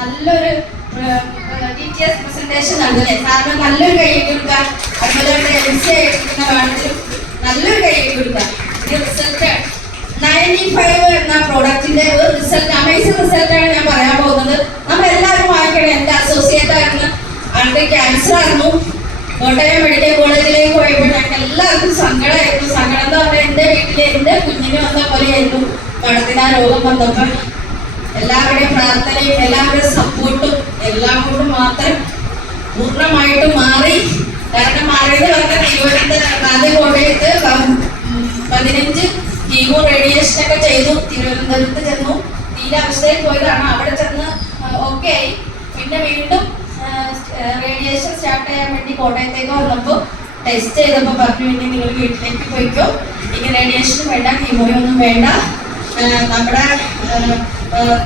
നല്ലൊരു DTS presentation നടന്നല്ലേ സാറിന് നല്ലൊരു കൈ കൊടുക്കാം. അതുപോലെ തന്നെ MC ആയിരിക്കുന്ന വേണമെങ്കിലും നല്ലൊരു കൈ കൊടുക്കാം. ഇത് റിസൾട്ട് 95 എന്ന പ്രോഡക്റ്റിന്റെ ഒരു റിസൾട്ട്, അമേസിംഗ് റിസൾട്ടാണ് ഞാൻ പറയാൻ പോകുന്നത്. നമ്മൾ എല്ലാവരും വാങ്ങിക്കണം. എന്റെ അസോസിയേറ്റ് ആയിരുന്നു, ആളുടെ ക്യാൻസർ ആയിരുന്നു. കോട്ടയം മെഡിക്കൽ കോളേജിലേക്ക് പോയപ്പോൾ ഞങ്ങൾക്ക് എല്ലാവർക്കും സങ്കടമായിരുന്നു. സങ്കടം എന്ന് പറഞ്ഞാൽ എൻ്റെ വീട്ടിലെ എൻ്റെ കുഞ്ഞിന് വന്ന പോലെയായിരുന്നു. മടത്തിന് ആ രോഗം വന്നപ്പോൾ എല്ലാവരുടെയും പ്രാർത്ഥനയും എല്ലാവരുടെയും സപ്പോർട്ടും എല്ലാം കൊണ്ടും മാത്രം പൂർണ്ണമായിട്ടും മാറി. കാരണം മാറിയത് പറഞ്ഞാൽ ആദ്യം കോട്ടയത്ത് 15 കീമോ റേഡിയേഷൻ ഒക്കെ ചെയ്തു. തിരുവനന്തപുരത്ത് ചെന്നു, തീരെ അവസ്ഥയിൽ പോയതാണ്. അവിടെ ചെന്ന് ഓക്കെ ആയി. പിന്നെ വീണ്ടും റേഡിയേഷൻ സ്റ്റാർട്ട് ചെയ്യാൻ വേണ്ടി കോട്ടയത്തേക്ക് വന്നപ്പോൾ ടെസ്റ്റ് ചെയ്തപ്പോൾ പറഞ്ഞു, ഇനി നിങ്ങൾ വീട്ടിലേക്ക് പോയിക്കോ, ഇനി റേഡിയേഷനും വേണ്ട, കീമോയൊന്നും വേണ്ട, നമ്മുടെ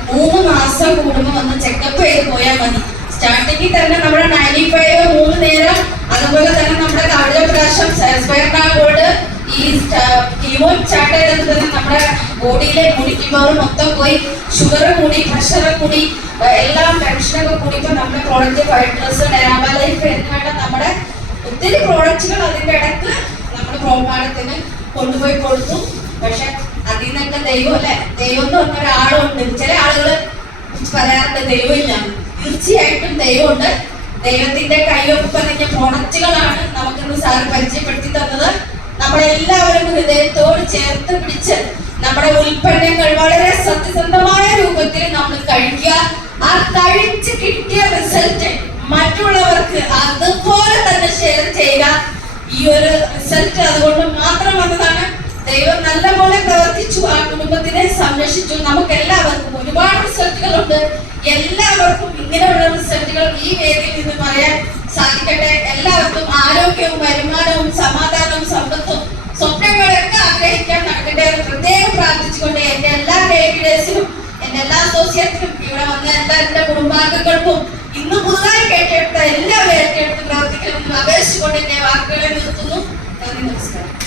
3 മാസം കൂടുമ്പോൾ വന്ന് ചെക്കപ്പ് ചെയ്ത് പോയാൽ മതി. സ്റ്റാർട്ടിങ്ങിൽ തന്നെ നമ്മുടെ 95 3 നേരം, അതുപോലെ തന്നെ നമ്മുടെ കവചപ്രാശം സ്പെയർനാഗോൾഡ് ഈ കീമോ സ്റ്റാർട്ട് ചെയ്തപ്പോൾ തന്നെ നമ്മുടെ ബോഡിയിലെ ഇമ്മ്യൂണിറ്റി പവർ മൊത്തം പോയി. ഷുഗർ കൂടി, പ്രഷർ കൂടി, എല്ലാം ടെൻഷനൊക്കെ കൂടിയപ്പോൾ നമ്മുടെ പ്രോഡക്റ്റ് ഫൈറ്റേഴ്സ്, ഡെറാബലൈഫ് എന്നിവ നമ്മുടെ ഒത്തിരി പ്രോഡക്റ്റുകൾ അതിൻ്റെ ഇടയ്ക്ക് നമ്മുടെ പ്രോമാനത്തിന് കൊണ്ടുപോയി കൊടുത്തു. പക്ഷെ അതിൽ നിന്നൊക്കെ ദൈവം അല്ലെ, ദൈവം എന്ന് പറഞ്ഞ ഒരാളുണ്ട്. ചില ആളുകൾ പറയാറുണ്ട് ദൈവമില്ല. തീർച്ചയായിട്ടും ദൈവമുണ്ട്. ദൈവത്തിന്റെ കയ്യൊപ്പ് പറഞ്ഞ പ്രോഡക്റ്റുകളാണ് നമുക്കിന്ന് സാർ പരിചയപ്പെടുത്തി തന്നത്. നമ്മളെല്ലാവരും ഹൃദയത്തോട് ചേർത്ത് പിടിച്ച് നമ്മുടെ ഉൽപ്പന്നങ്ങൾ വളരെ സത്യസന്ധമായ രൂപത്തിൽ നമ്മൾ കഴിക്കുക. ആ കഴിച്ച് കിട്ടിയ റിസൾട്ട് മറ്റുള്ളവർക്ക് അതുപോലെ തന്നെ ഷെയർ ചെയ്യുക. ഈ ഒരു റിസൾട്ട് അതുകൊണ്ട് മാത്രം വന്നതാണ്. ദൈവം നല്ലപോലെ പ്രവർത്തിച്ചു, ആ കുടുംബത്തിനെ സംരക്ഷിച്ചു. നമുക്ക് എല്ലാവർക്കും ഒരുപാട് റിസൾട്ടുകളുണ്ട്. എല്ലാവർക്കും ഇങ്ങനെയുള്ള റിസൾട്ടുകൾ ഈ വേദിയിൽ നിന്ന് പറയാൻ സാധിക്കട്ടെ. എല്ലാവർക്കും ആരോഗ്യവും വരുമാനവും സമാധാനവും സമ്പത്തും സ്വപ്നങ്ങളൊക്കെ ആഗ്രഹിക്കാൻ നടക്കട്ടെ എന്ന് പ്രത്യേകം പ്രാർത്ഥിച്ചുകൊണ്ട് എന്റെ എല്ലാ ഡേവിഡേഴ്സിനും, എന്റെ എല്ലാ അസോസിയേറ്റ്സിനും, ഇവിടെ വന്ന എല്ലാ എന്റെ കുടുംബാംഗങ്ങൾക്കും